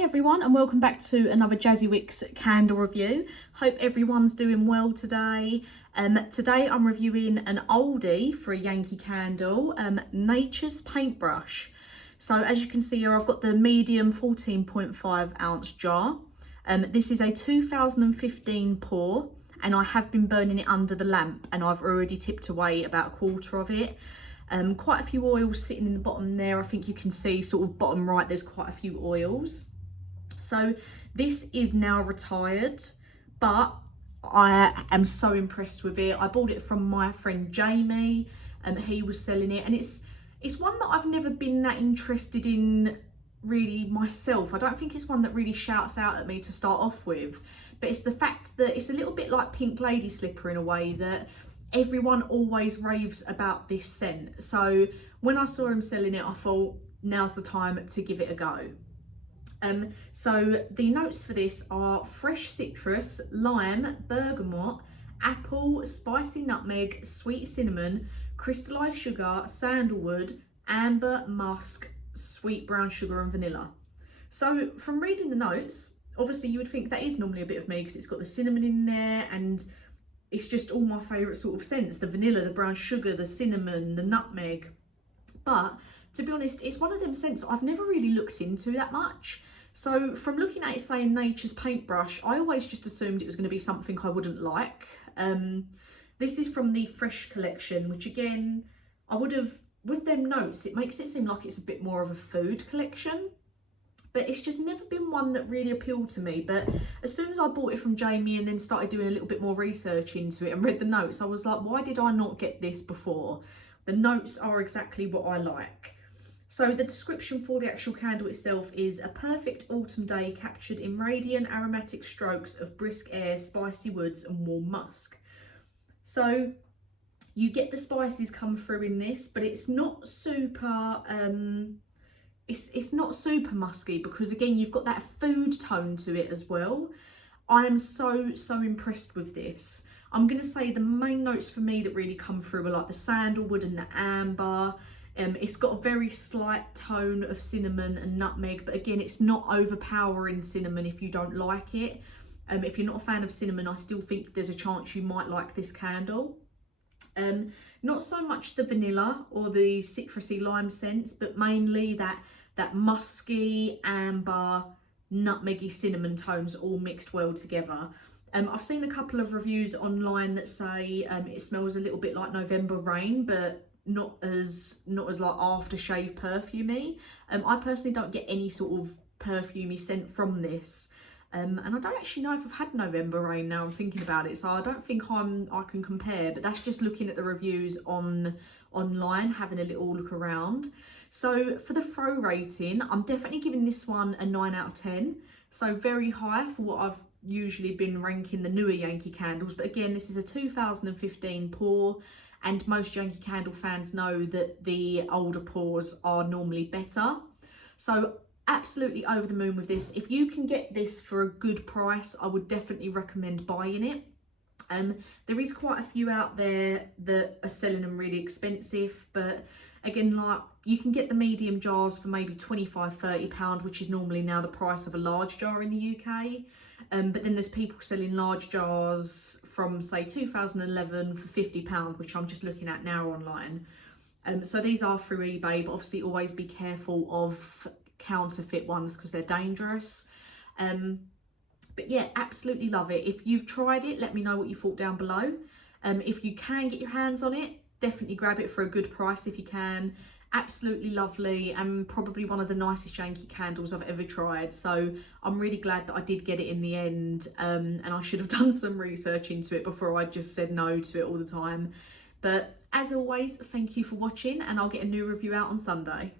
Hey everyone, and welcome back to another Jazzy Wicks candle review. Hope everyone's doing well today. Today I'm reviewing an oldie for a Yankee Candle, Nature's Paintbrush. So as you can see here, I've got the medium 14.5 ounce jar. This is a 2015 pour, and I have been burning it under the lamp, and I've already tipped away about a quarter of it. Quite a few oils sitting in the bottom there. I think you can see sort of bottom right, there's quite a few oils. So this is now retired, but I am so impressed with it. I bought it from my friend Jamie, and he was selling it, and it's one that I've never been that interested in really myself. I don't think it's one that really shouts out at me to start off with, but it's the fact that it's a little bit like Pink Lady Slipper in a way, that everyone always raves about this scent. So when I saw him selling it, I thought now's the time to give it a go. So the notes for this are fresh citrus, lime, bergamot, apple, spicy nutmeg, sweet cinnamon, crystallized sugar, sandalwood, amber, musk, sweet brown sugar and vanilla. So from reading the notes, obviously you would think that is normally a bit of me because it's got the cinnamon in there, and it's just all my favourite sort of scents, the vanilla, the brown sugar, the cinnamon, the nutmeg. But to be honest, it's one of them scents I've never really looked into that much. So from looking at it saying Nature's Paintbrush, I always just assumed it was going to be something I wouldn't like. This is from the Fresh collection, which again, I would have, with them notes, it makes it seem like it's a bit more of a food collection. But it's just never been one that really appealed to me. But as soon as I bought it from Jamie and then started doing a little bit more research into it and read the notes, I was like, why did I not get this before? The notes are exactly what I like. So the description for the actual candle itself is a perfect autumn day captured in radiant aromatic strokes of brisk air, spicy woods and warm musk. So you get the spices come through in this, but it's not super... It's not super musky, because again you've got that food tone to it as well. I am so impressed with this. I'm going to say the main notes for me that really come through are like the sandalwood and the amber. It's got a very slight tone of cinnamon and nutmeg, but again it's not overpowering cinnamon if you don't like it. If you're not a fan of cinnamon, I still think there's a chance you might like this candle. Not so much the vanilla or the citrusy lime scents, but mainly that musky, amber, nutmeggy cinnamon tones all mixed well together. I've seen a couple of reviews online that say it smells a little bit like November rain, but not as like aftershave perfumey. I personally don't get any sort of perfumey scent from this. And I don't actually know if I've had November rain now I'm thinking about it, so I don't think I can compare, but that's just looking at the reviews online, having a little look around. So for the throw rating, I'm definitely giving this one a 9 out of 10. So very high for what I've usually been ranking the newer Yankee candles. But again, this is a 2015 pour, and most Yankee Candle fans know that the older pours are normally better. So absolutely over the moon with this. If you can get this for a good price, I would definitely recommend buying it. There is quite a few out there that are selling them really expensive, but again, like, you can get the medium jars for maybe £25–30, which is normally now the price of a large jar in the UK. But then there's people selling large jars from say 2011 for £50, which I'm just looking at now online. So these are through eBay, but obviously always be careful of counterfeit ones because they're dangerous. But yeah, absolutely love it. If you've tried it, let me know what you thought down below. If you can get your hands on it, definitely grab it for a good price if you can. Absolutely lovely, and probably one of the nicest Yankee candles I've ever tried. So I'm really glad that I did get it in the end, and I should have done some research into it before I just said no to it all the time. But as always, thank you for watching, and I'll get a new review out on Sunday.